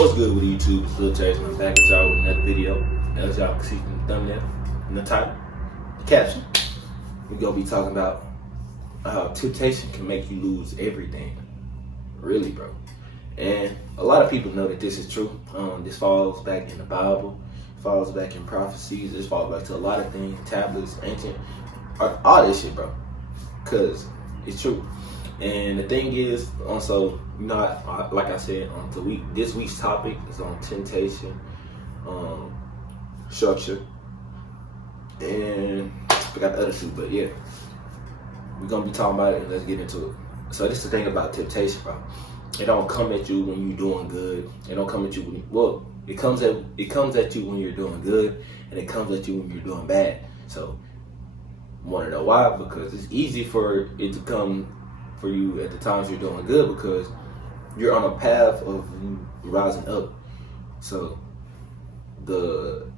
What's good with YouTube? It's Lil Chase. I'm back at y'all with another video. As y'all can see from the thumbnail, in the title, the caption, we're gonna be talking about how temptation can make you lose everything. Really, bro. And a lot of people know that this is true. This falls back in the Bible, falls back in prophecies, this falls back to a lot of things, tablets, ancient, all this shit, bro. Cause it's true. And the thing is, also, like I said, this week's topic is on temptation, structure, and I forgot the other two, but yeah, we're gonna be talking about it and let's get into it. So this is the thing about temptation, bro. It don't come at you when you're doing good. It don't come at you it comes at you when you're doing good, and it comes at you when you're doing bad. So, want to know why? Because it's easy for it to come for you at the times you're doing good because you're on a path of you rising up. So the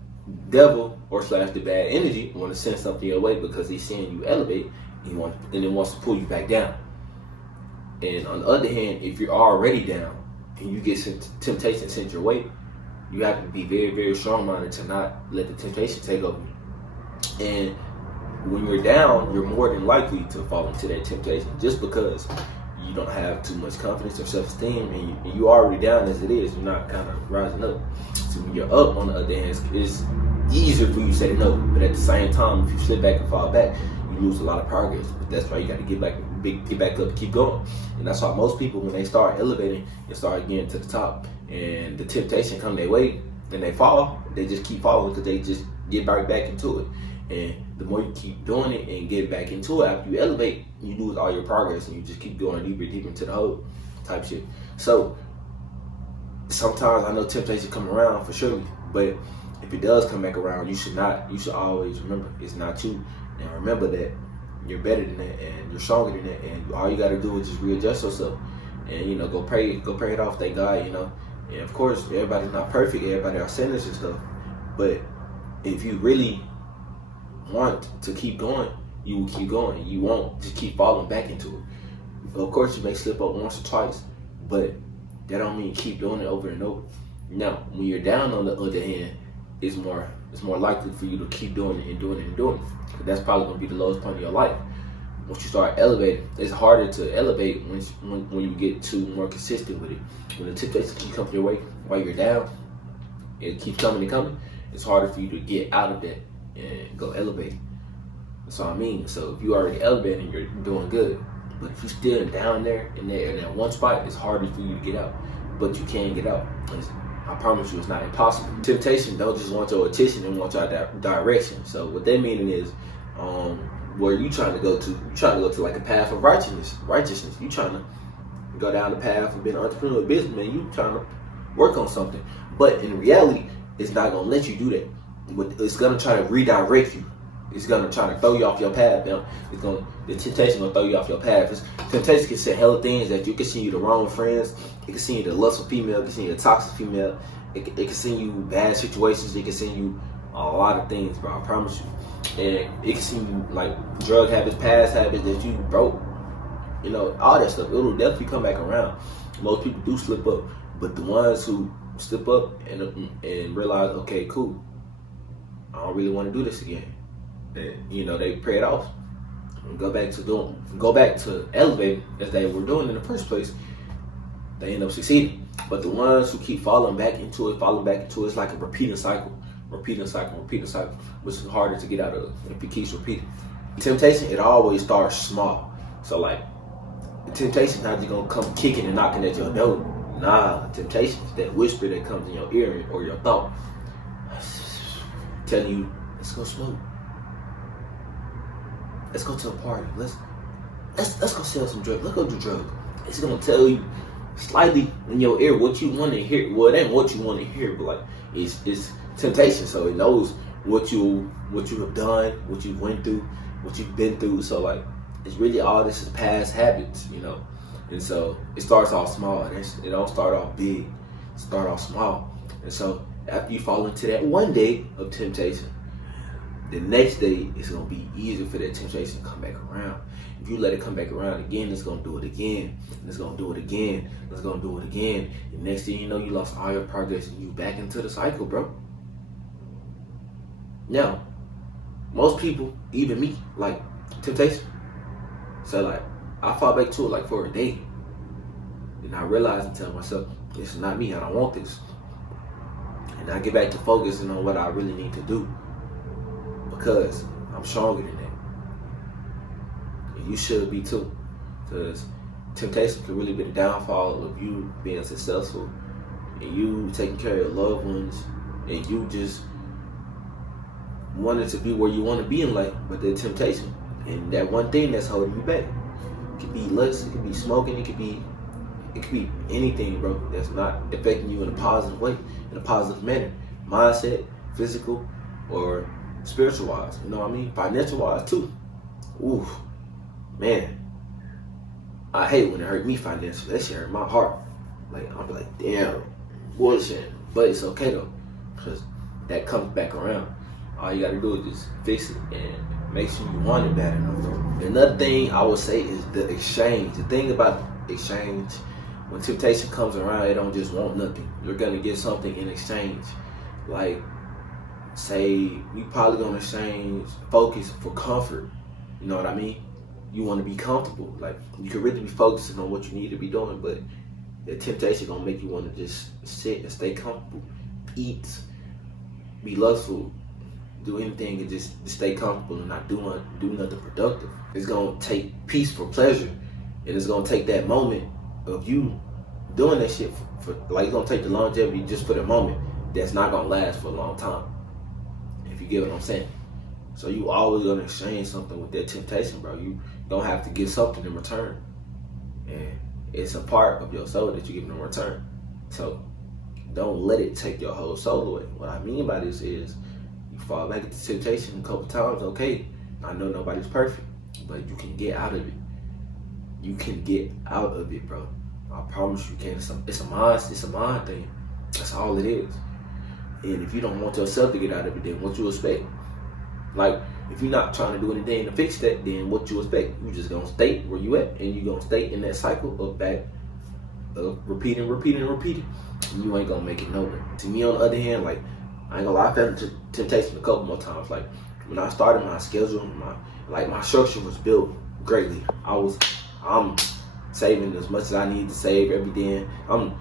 devil or slash the bad energy want to send something your way because he's seeing you elevate and it wants to pull you back down. And on the other hand, if you're already down and you get temptation sent your way, you have to be very, very strong-minded to not let the temptation take over you. And when you're down, you're more than likely to fall into that temptation just because you don't have too much confidence or self-esteem and you already down as it is. You're not kind of rising up. So when you're up, on the other hand, it's easier for you to say no. But at the same time, if you slip back and fall back, you lose a lot of progress. But that's why you got to get back up and keep going. And that's why most people, when they start elevating and start getting to the top and the temptation come their way and they fall, they just keep falling because they just get right back into it. And the more you keep doing it and get back into it, after you elevate, you lose all your progress and you just keep going deeper into the hole type shit. So sometimes I know temptation come around for sure, but if it does come back around, you should always remember it's not you. And remember that you're better than that and you're stronger than that, and all you gotta do is just readjust yourself and go pray it off, thank God, And of course everybody's not perfect, everybody are sinners and stuff. But if you really want to keep going, you will keep going. You won't just keep falling back into it. Of course, you may slip up once or twice, but that don't mean keep doing it over and over. Now, when you're down, on the other hand, it's more likely for you to keep doing it and doing it and doing it. Because that's probably gonna be the lowest point of your life. Once you start elevating, it's harder to elevate when you get too more consistent with it. When the temptation keeps coming your way while you're down, it keeps coming and coming. It's harder for you to get out of that and go elevate. That's what I mean. So if you already elevating, you're doing good. But if you're still down there in that one spot, it's harder for you to get out. But you can get out. I promise you, it's not impossible. Temptation don't just want your attention and want your direction. So what that meaning is, where you trying to go to? You trying to go to like a path of righteousness. You trying to go down the path of being an entrepreneur, businessman. You trying to work on something. But in reality, it's not gonna let you do that. It's gonna try to redirect you. It's gonna try to throw you off your path. The temptation gonna throw you off your path. Temptation can say hella things that you can send you the wrong friends. It can send you the lustful female. It can send you the toxic female. It can send you bad situations. It can send you a lot of things, bro. I promise you. And it can send you like drug habits, past habits that you broke. All that stuff. It'll definitely come back around. Most people do slip up, but the ones who slip up and realize, okay, cool, I don't really want to do this again. And they pray it off and go back to elevating as they were doing in the first place. They end up succeeding. But the ones who keep falling back into it, it's like a repeating cycle, which is harder to get out of if it keeps repeating. Temptation, it always starts small. So like, the temptation not just gonna come kicking and knocking at your door. Nah, temptation is that whisper that comes in your ear or your thought, telling you, let's go smoke. Let's go to a party. Let's go sell some drugs. Let's go do drugs. It's gonna tell you slightly in your ear what you want to hear. Well, it ain't what you want to hear, but like it's temptation. So it knows what you have done, what you went through, what you've been through. So like, it's really all this is past habits, And so it starts off small. It don't start off big. It start off small. And so after you fall into that one day of temptation, the next day it's gonna be easier for that temptation to come back around. If you let it come back around again, it's gonna do it again, and it's gonna do it again, and it's gonna do it again. And next thing you know, you lost all your progress and you back into the cycle, bro. Now, most people, even me, like temptation. So like, I fall back to it like for a day. And I realize and tell myself, this is not me, I don't want this. And I get back to focusing on what I really need to do. Because I'm stronger than that. And you should be too. Because temptation can really be the downfall of you being successful. And you taking care of your loved ones. And you just wanting to be where you want to be in life. But the temptation. And that one thing that's holding you back. It could be lust, it could be smoking, it could be anything, bro, that's not affecting you in a positive way, in a positive manner. Mindset, physical, or spiritual wise. You know what I mean? Financial wise too. Ooh, man. I hate when it hurt me financially. That shit hurt my heart. Like, I'll be like, damn, bullshit. But it's okay though, because that comes back around. All you gotta do is just fix it and make sure you want it bad enough though. Another thing I would say is the exchange. The thing about exchange, when temptation comes around, it don't just want nothing. You're gonna get something in exchange. Like, say you probably gonna exchange focus for comfort. You know what I mean? You want to be comfortable. Like, you can really be focusing on what you need to be doing, but the temptation gonna make you want to just sit and stay comfortable, eat, be lustful, do anything and just stay comfortable and not do nothing productive. It's gonna take peace for pleasure, and it's gonna take that moment of you doing that shit for like, it's gonna take the longevity just for the moment that's not gonna last for a long time, if you get what I'm saying. So you always gonna exchange something with that temptation, bro. You don't have to get something in return, and it's a part of your soul that you give in return. So don't let it take your whole soul away. What I mean by this is, you fall back into temptation a couple times, okay, I know nobody's perfect, but you can get out of it. You can get out of it, bro. I promise you can. It's a mind thing. That's all it is. And if you don't want yourself to get out of it, then what you expect? Like, if you're not trying to do anything to fix that, then what you expect? You just gonna stay where you at, and you gonna stay in that cycle of back, of repeating. And you ain't gonna make it nowhere. To me, on the other hand, like, I ain't gonna lie, I fell into temptation a couple more times. Like, when I started my schedule, my structure was built greatly. I'm saving as much as I need to save every day. I'm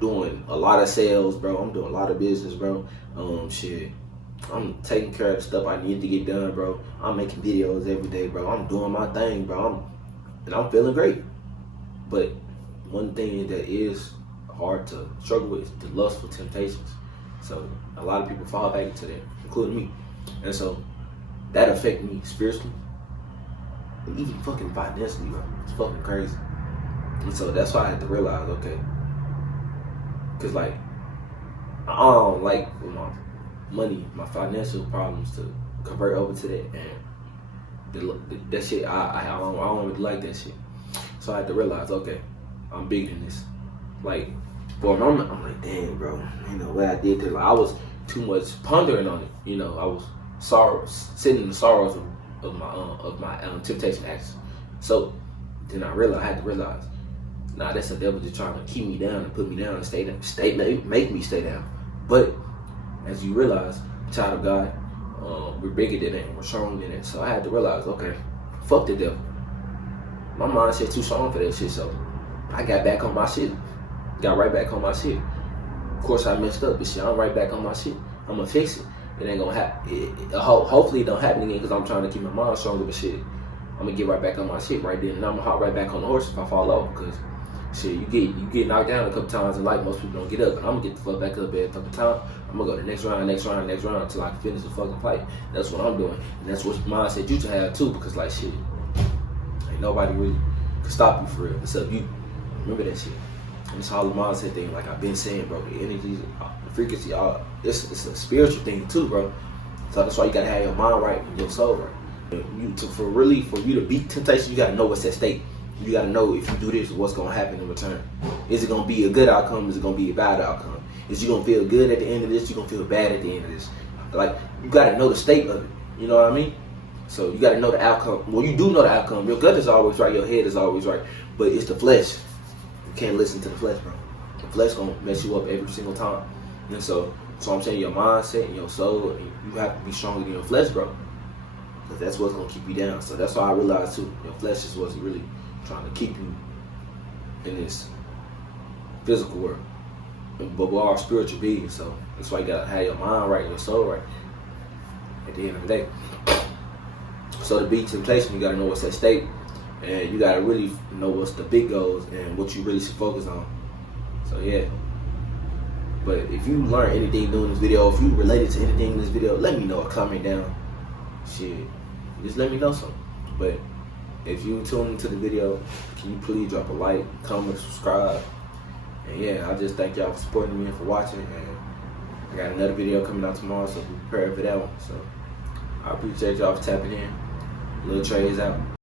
doing a lot of sales, bro. I'm doing a lot of business, bro. I'm taking care of the stuff I need to get done, bro. I'm making videos every day, bro. I'm doing my thing, bro. I'm feeling great. But one thing that is hard to struggle with is the lustful temptations. So a lot of people fall back into that, including me. And so that affects me spiritually and even fucking financially, bro. It's fucking crazy. And so that's why I had to realize, okay, because like, I don't like my money, my financial problems to convert over to that, and that shit, I don't really like that shit. So I had to realize, okay, I'm bigger than this. Like, for a moment, I'm like, damn, bro, you know what I did there. Like, I was too much pondering on it. You know, I was sitting in the sorrows of my temptation acts. So then I had to realize, nah, that's the devil just trying to keep me down and put me down and make me stay down. But as you realize, child of God, we're bigger than that, we're stronger than that. So I had to realize, okay, fuck the devil. My mindset too strong for that shit. So I got back on my shit. Got right back on my shit. Of course I messed up, but shit, I'm right back on my shit. I'm gonna fix it. It ain't gonna happen. Hopefully it don't happen again, because I'm trying to keep my mind stronger, but shit, I'm gonna get right back on my shit right then, and I'm gonna hop right back on the horse if I fall off, because shit, you get knocked down a couple times in life. Most people don't get up, but I'm gonna get the fuck back up every fucking time. I'm gonna go to the next round until I can finish the fucking fight. That's what I'm doing, and that's what mindset you should have too, because like shit, ain't nobody really can stop you for real except you. Remember that shit. And it's all the mindset thing, like I've been saying, bro. The energy, the frequency, it's a spiritual thing too, bro. So that's why you gotta have your mind right and your soul right. For you to beat temptation, you gotta know what's at stake. You gotta know, if you do this, what's gonna happen in return. Is it gonna be a good outcome? Is it gonna be a bad outcome? Is you gonna feel good at the end of this? You gonna feel bad at the end of this? Like, you gotta know the state of it. You know what I mean? So you got to know the outcome. Well, you do know the outcome. Your gut is always right. Your head is always right. But it's the flesh. You can't listen to the flesh, bro. The flesh gonna mess you up every single time. And so I'm saying your mindset and your soul, you have to be stronger than your flesh, bro. Because that's what's gonna keep you down. So that's why I realized too, your flesh is what's really trying to keep you in this physical world. But we're all spiritual beings, so that's why you gotta have your mind right and your soul right at the end of the day. So to beat temptation, you gotta know what's at stake, and you gotta really know what's the big goals and what you really should focus on. So yeah. But if you learn anything new in this video, if you related to anything in this video, let me know. Comment down. Shit, just let me know something. But if you tune into the video, can you please drop a like, comment, subscribe. And yeah, I just thank y'all for supporting me and for watching. And I got another video coming out tomorrow, so be prepared for that one. So I appreciate y'all for tapping in. Lil Trey is out.